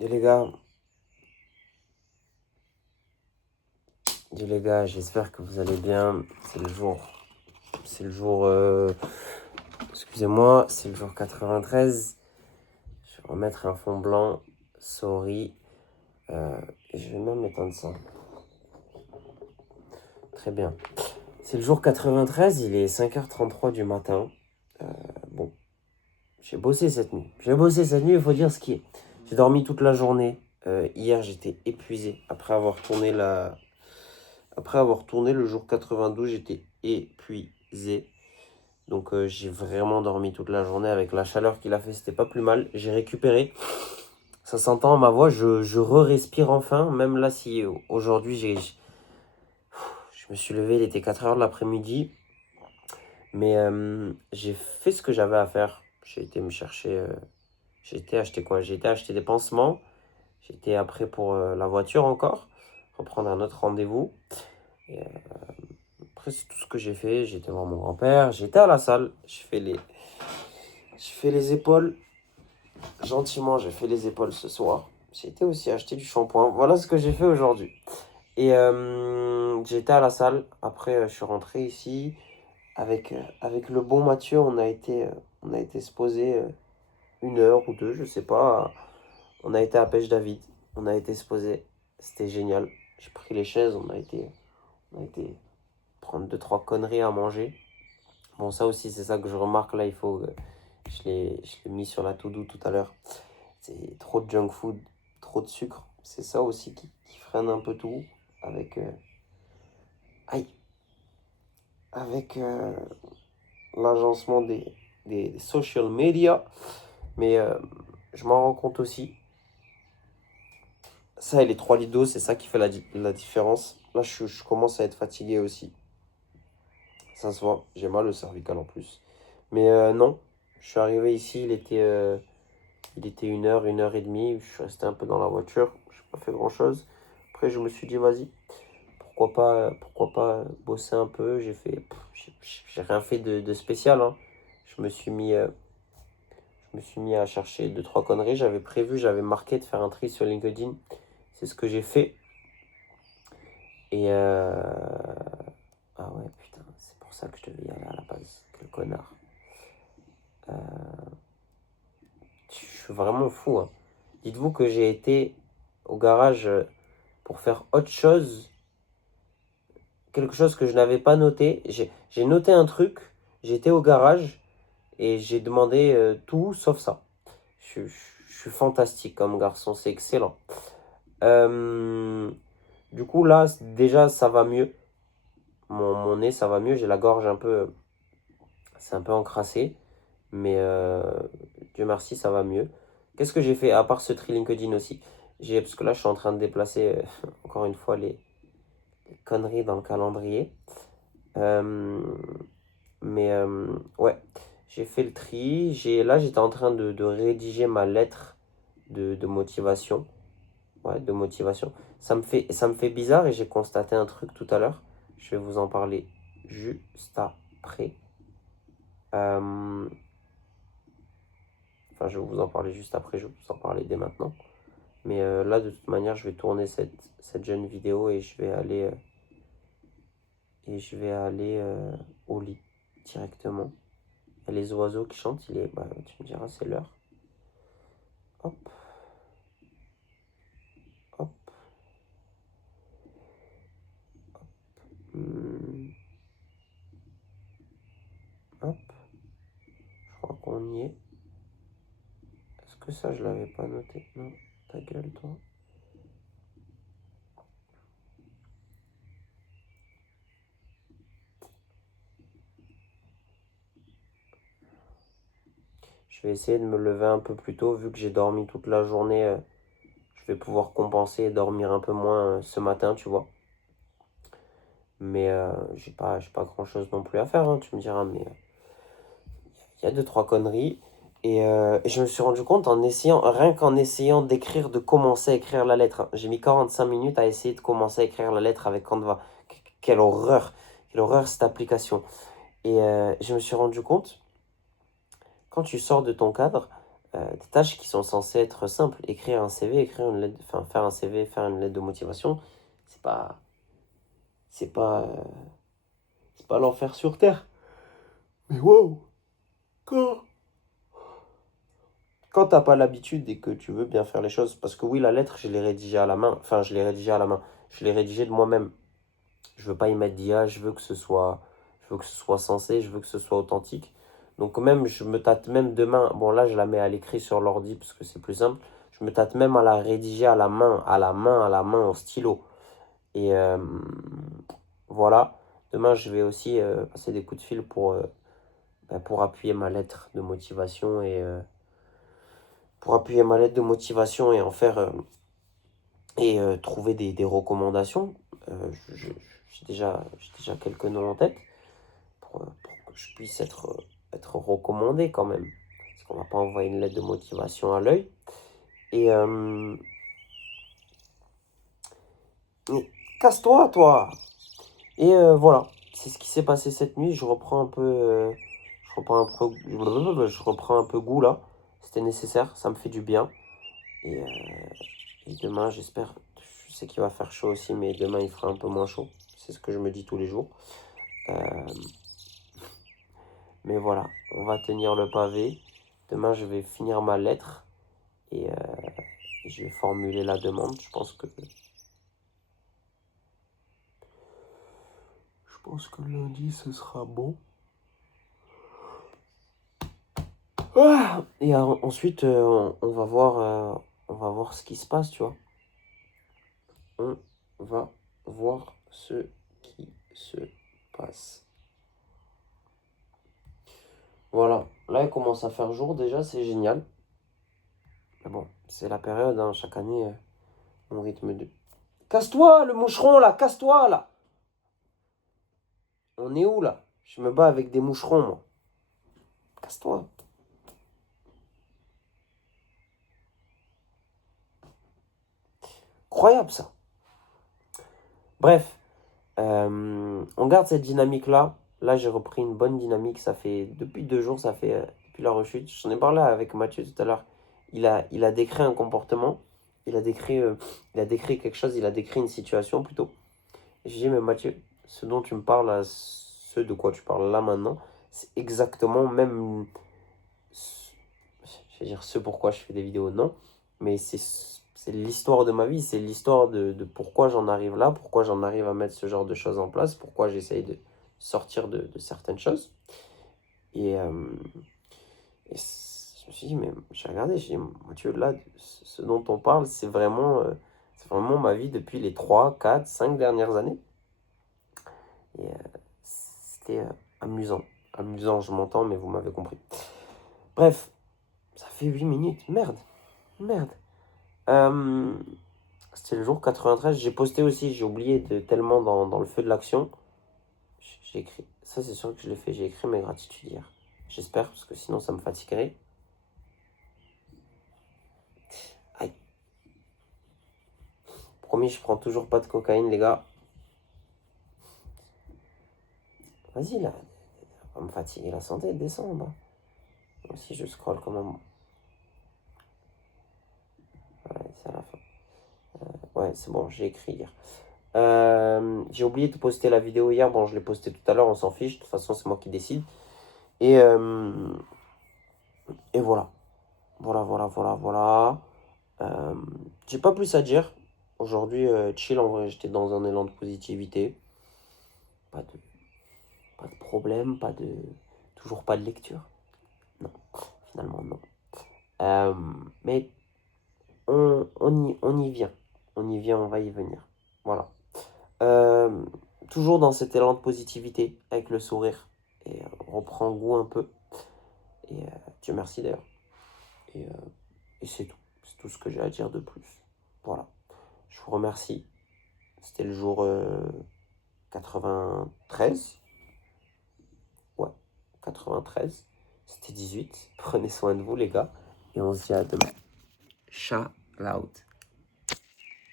Et les gars, j'espère que vous allez bien. Excusez-moi, c'est le jour 93. Je vais remettre un fond blanc, sorry. Et je vais même éteindre ça. Très bien. C'est le jour 93, il est 5h33 du matin. Bon, j'ai bossé cette nuit. Il faut dire ce qui est. J'ai dormi toute la journée. Hier, j'étais épuisé. Après avoir tourné le jour 92, j'étais épuisé. Donc j'ai vraiment dormi toute la journée avec la chaleur qu'il a fait, c'était pas plus mal. J'ai récupéré. Ça s'entend à ma voix, je re-respire enfin. Même là, si aujourd'hui je me suis levé, il était 4h de l'après-midi. Mais j'ai fait ce que j'avais à faire. J'ai été me chercher. J'ai été acheter quoi? J'ai été acheter des pansements. J'ai été après pour la voiture encore. Reprendre un autre rendez-vous. Et après, c'est tout ce que j'ai fait. J'ai été voir mon grand-père. J'étais à la salle. J'ai fait les épaules. Gentiment, j'ai fait les épaules ce soir. J'ai été aussi acheter du shampoing. Voilà ce que j'ai fait aujourd'hui. Et j'étais à la salle. Après, je suis rentré ici. Avec le bon Mathieu, on a été se poser 1 heure ou deux, je sais pas. On a été à Pêche David. On a été se poser. C'était génial. J'ai pris les chaises. On a été prendre deux, trois conneries à manger. Bon, ça aussi, c'est ça que je remarque là. Je l'ai mis sur la to-do tout à l'heure. C'est trop de junk food, trop de sucre. C'est ça aussi qui freine un peu tout avec, aïe, avec l'agencement des social media. Mais je m'en rends compte aussi. Ça et les 3 litres d'eau, c'est ça qui fait la différence. Là, je commence à être fatigué aussi. Ça se voit, j'ai mal au cervical en plus. Mais non, je suis arrivé ici, il était 1h, 1h30. Je suis resté un peu dans la voiture, je n'ai pas fait grand-chose. Après, je me suis dit, vas-y, pourquoi pas bosser un peu. J'ai rien fait de spécial, hein. Je me suis mis, euh, je me suis mis à chercher deux, trois conneries. J'avais marqué de faire un tri sur LinkedIn. C'est ce que j'ai fait. Et ah ouais, putain, c'est pour ça que je devais y aller à la base. Quel connard. Je suis vraiment fou, hein. Dites-vous que j'ai été au garage pour faire autre chose, quelque chose que je n'avais pas noté. J'ai noté un truc, j'étais au garage et j'ai demandé tout sauf ça. Je suis fantastique comme garçon, c'est excellent. Euh, du coup, là, déjà, ça va mieux. Mon nez, ça va mieux. J'ai la gorge un peu. C'est un peu encrassé. Mais Dieu merci, ça va mieux. Qu'est-ce que j'ai fait à part ce tri LinkedIn aussi? Parce que là, je suis en train de déplacer encore une fois les conneries dans le calendrier. Euh, mais ouais, j'ai fait le tri. Là, j'étais en train de rédiger ma lettre de motivation. Ouais, de motivation. Ça me fait bizarre et j'ai constaté un truc tout à l'heure. Je vais vous en parler juste après. Euh, Enfin, je vais vous en parler juste après, je vais vous en parler dès maintenant. Mais là, de toute manière, je vais tourner cette jeune vidéo et je vais aller au lit directement. Il y a les oiseaux qui chantent, bah, tu me diras, c'est l'heure. Hop, hop, hmm, hop. Je crois qu'on y est. Est-ce que ça, je l'avais pas noté? Non, ta gueule, toi. Je vais essayer de me lever un peu plus tôt, vu que j'ai dormi toute la journée. Je vais pouvoir compenser et dormir un peu moins ce matin, tu vois. Mais j'ai pas grand chose non plus à faire, hein, tu me diras. Mais il y a deux, trois conneries. Et je me suis rendu compte rien qu'en essayant d'écrire, de commencer à écrire la lettre, hein. J'ai mis 45 minutes à essayer de commencer à écrire la lettre avec Canva. Quelle horreur! Quelle horreur cette application. Et je me suis rendu compte, quand tu sors de ton cadre, des tâches qui sont censées être simples. Écrire un CV, écrire une lettre, enfin faire un CV, faire une lettre de motivation, c'est pas, c'est pas, euh, c'est pas l'enfer sur terre. Mais wow, quand, quand t'as pas l'habitude et que tu veux bien faire les choses, parce que oui, la lettre, je l'ai rédigée à la main, enfin je l'ai rédigée à la main, je l'ai rédigée de moi-même. Je veux pas y mettre d'IA, je veux que ce soit sensé, je veux que ce soit authentique. Donc même, je me tâte même demain, bon là je la mets à l'écrit sur l'ordi parce que c'est plus simple, je me tâte même à la rédiger à la main, au stylo. Et voilà, demain je vais aussi passer des coups de fil pour appuyer ma lettre de motivation et en faire trouver des recommandations. J'ai déjà quelques noms en tête pour que je puisse être recommandé quand même. Parce qu'on va pas envoyer une lettre de motivation à l'œil. Et casse-toi, toi! Et voilà, c'est ce qui s'est passé cette nuit. Je reprends un peu, je reprends un peu goût là. C'était nécessaire, ça me fait du bien. Et, et demain, j'espère, je sais qu'il va faire chaud aussi, mais demain il fera un peu moins chaud. C'est ce que je me dis tous les jours. Euh, mais voilà, on va tenir le pavé. Demain, je vais finir ma lettre et je vais formuler la demande. Je pense que lundi, ce sera bon. Ah, et ensuite, on va voir ce qui se passe, tu vois. On va voir ce qui se passe. Voilà, là, il commence à faire jour déjà, c'est génial. Mais bon, c'est la période, hein, chaque année, mon rythme de... Casse-toi, le moucheron, là, casse-toi, là. On est où, là? Je me bats avec des moucherons, moi. Casse-toi. Incroyable, ça. Bref, on garde cette dynamique-là. Là, j'ai repris une bonne dynamique. Ça fait depuis 2 jours, ça fait depuis la rechute. J'en ai parlé avec Mathieu tout à l'heure. Il a décrit un comportement. Il a décrit quelque chose. Il a décrit une situation plutôt. Et j'ai dit, mais Mathieu, ce dont tu me parles, là, ce de quoi tu parles là maintenant, c'est exactement même, je vais dire ce pourquoi je fais des vidéos, non, mais c'est l'histoire de ma vie, c'est l'histoire de pourquoi j'en arrive là, pourquoi j'en arrive à mettre ce genre de choses en place, pourquoi j'essaye de sortir de certaines choses. Et, je me suis dit, mais j'ai regardé, j'ai dit, Mathieu, là, ce dont on parle, c'est vraiment ma vie depuis les 3 4 5 dernières années. Et c'était amusant. Amusant, je m'entends, mais vous m'avez compris. Bref, ça fait 8 minutes. Merde. Merde. C'était le jour 93. J'ai posté aussi, j'ai oublié tellement dans le feu de l'action. J'ai écrit. Ça, c'est sûr que je l'ai fait. J'ai écrit mes gratitudes hier. J'espère, parce que sinon, ça me fatiguerait. Aïe. Promis, je prends toujours pas de cocaïne, les gars. Vas-y, là. Ça va me fatiguer la santé, descends en bas. Moi aussi, je scrolle comme un... Ouais, c'est à la fin. Ouais, c'est bon, j'ai écrit hier. J'ai oublié de poster la vidéo hier. Bon, je l'ai posté tout à l'heure, on s'en fiche. De toute façon, c'est moi qui décide. Et, et voilà. Voilà. J'ai pas plus à dire. Aujourd'hui, chill, en vrai, j'étais dans un élan de positivité. Pas de, pas de problème, toujours pas de lecture. Non, finalement, non. Mais on y vient. On y vient, on va y venir. Voilà. Euh, Toujours dans cet élan de positivité, avec le sourire. Et on reprend goût un peu. Et Dieu merci d'ailleurs. Et, c'est tout. C'est tout ce que j'ai à dire de plus. Voilà. Je vous remercie. C'était le jour 93. Ouais, 93. C'était 18. Prenez soin de vous, les gars. Et on se dit à demain. Shout out.